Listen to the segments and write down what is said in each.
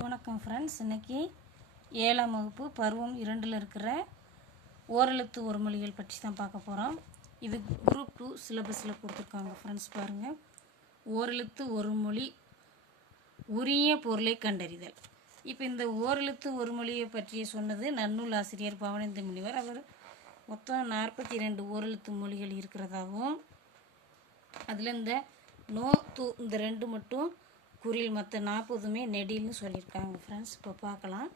வணக்கம் ஃப்ரெண்ட்ஸ். இன்றைக்கி 7ஆம் வகுப்பு பருவம் 2ல் இருக்கிற ஓரெழுத்து ஒரு மொழிகள் பற்றி தான் பார்க்க போகிறோம். இது குரூப் 2 சிலபஸில் கொடுத்துருக்காங்க ஃப்ரெண்ட்ஸ். பாருங்கள், ஓரெழுத்து ஒரு மொழி உரிய பொருளை கண்டறிதல். இப்போ இந்த ஓரெழுத்து ஒரு மொழியை பற்றி சொன்னது நன்னூல் ஆசிரியர் பவனேந்து முனிவர். அவர் மொத்தம் 42 ஓரெழுத்து மொழிகள் இருக்கிறதாகவும், அதில் இந்த நோ து இந்த 2 மட்டும் குறில், மற்ற 40மே நெடில்னு சொல்லியிருக்காங்க ஃப்ரெண்ட்ஸ். இப்போ பார்க்கலாம்.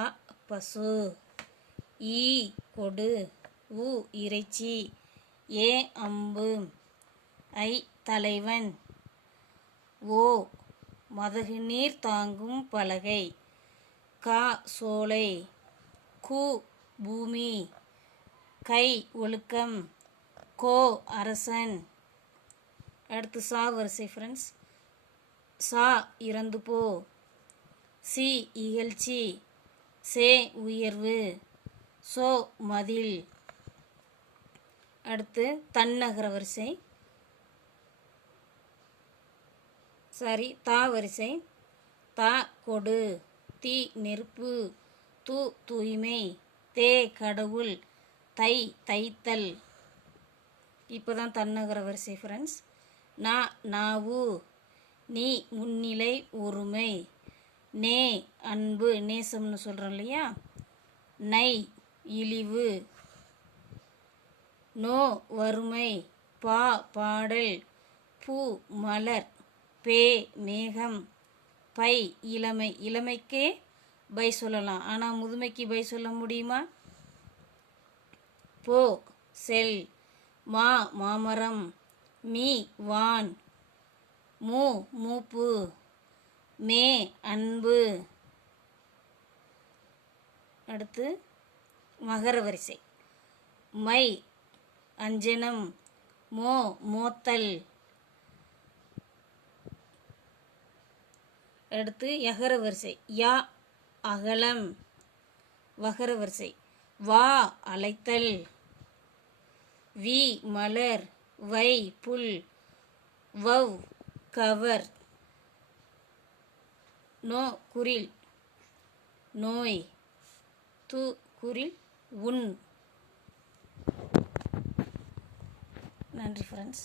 அ பசு, ஈ கொடு, உ இறைச்சி, ஏ அம்பு, ஐ தலைவன், ஓ மதகு நீர் தாங்கும் பலகை, கா சோலை, கு பூமி, கை ஒழுக்கம், கோ அரசன். அடுத்து சா வரிசை ஃப்ரெண்ட்ஸ். சா இறந்து போ, சி இகழ்ச்சி, சே உயர்வு, சோ மதில். அடுத்து தன்னகர வரிசை. தா வரிசை. தா கொடு, தி நெருப்பு, து தூய்மை, தே கடவுள், தை தைத்தல். இப்போ தான் தன்னகர வரிசை ஃப்ரெண்ட்ஸ். நாவு, நீ முன்னிலை ஒருமை, நே அன்பு நேசம்னு சொல்கிறோம் இல்லையா, நை இழிவு, நோ வறுமை, பா பாடல், பூ மலர், பே மேகம், பை இளமை. இளமைக்கே பை சொல்லலாம், ஆனால் முதுமைக்கு பை சொல்ல முடியுமா? போ செல், மா மாமரம், மீ வான், மூ மூப்பு, மே அன்பு. அடுத்து மகர வரிசை. மை அஞ்சனம், மோ மோத்தல். அடுத்து யகர வரிசை. யா அகலம். வகர வரிசை. வா அழைத்தல், வி மலர், வை புல், வவ் கவர், நோ குறில் நோய், து குறில் உன். நன்றி ஃப்ரெண்ட்ஸ்.